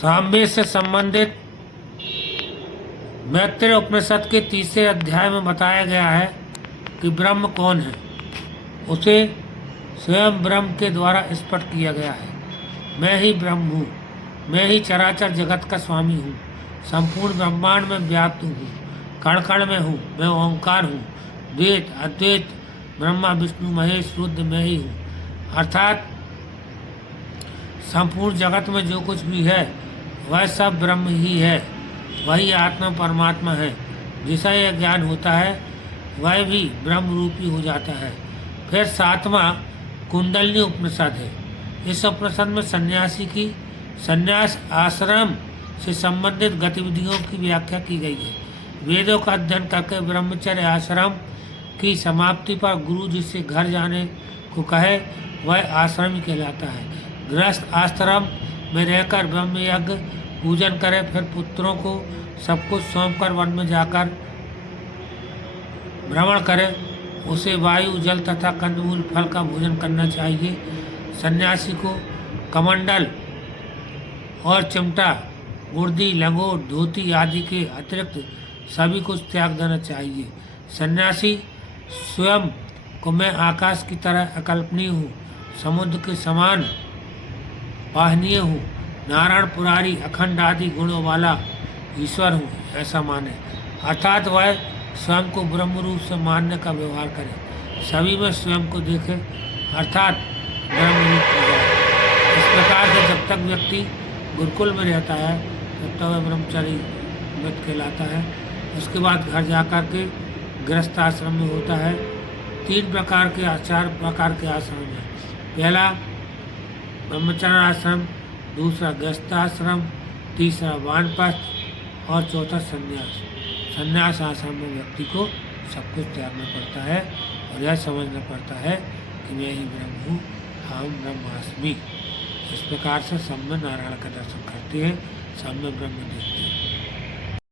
सामवेद से संबंधित मैत्रेय उपनिषद के 30वें अध्याय में बताया गया है कि ब्रह्म कौन है। उसे स्वयं ब्रह्म के द्वारा स्पष्ट किया गया है। मैं ही ब्रह्म हूँ, मैं ही चराचर जगत का स्वामी हूँ, संपूर्ण ब्रह्मांड में व्याप्त हूँ, कण कण में हूँ, मैं ओंकार हूँ, द्वैत अद्वैत ब्रह्मा विष्णु महेश शुद्ध मैं ही हूँ। अर्थात संपूर्ण जगत में जो कुछ भी है वह सब ब्रह्म ही है, वही आत्मा परमात्मा है। जिसका यह ज्ञान होता है वह भी ब्रह्म रूपी हो जाता है। फिर 7वां कुंडलिनी उपनिषद है। इस उपनिषद में सन्यासी की संन्यास आश्रम से संबंधित गतिविधियों की व्याख्या की गई है। वेदों का अध्ययन करके ब्रह्मचर्य आश्रम की समाप्ति पर गुरु जिससे घर जाने को कहे वह आश्रम कहलाता है। गृहस्थ आश्रम में रहकर ब्रह्म यज्ञ पूजन करे, फिर पुत्रों को सब कुछ सौंपकर वन में जाकर भ्रमण करे, उसे वायु जल तथा कंदमूल फल का भोजन करना चाहिए। सन्यासी को कमंडल और चिमटा, गुर्दी, लंगोट, धोती आदि के अतिरिक्त सभी कुछ त्याग देना चाहिए। सन्यासी स्वयं को मैं आकाश की तरह अकल्पनीय हूँ, समुद्र के समान वाहनीय हूँ, नारायण पुरारी अखंड आदि गुणों वाला ईश्वर हूँ, ऐसा माने। अर्थात वह स्वयं को ब्रह्म रूप से मानने का व्यवहार करे, सभी में स्वयं को देखे, अर्थात ब्रह्म रूप हो जाए। इस प्रकार से जब तक व्यक्ति गुरुकुल में रहता है तब तक वह ब्रह्मचारी व्रत कहलाता है। उसके बाद घर जाकर के गृहस्थ आश्रम में होता है। 4 प्रकार के आश्रम हैं। पहला ब्रह्मचर्य आश्रम, दूसरा गृहस्थ आश्रम, तीसरा वानप्रस्थ और चौथा संन्यास। संन्यास आश्रम में व्यक्ति को सब कुछ त्यागना पड़ता है और यह समझना पड़ता है कि मैं ही ब्रह्म हूँ, हम ब्रह्मास्मि। इस प्रकार से सब में नारायण का दर्शन करते हैं, सब में ब्रह्म देखते हैं।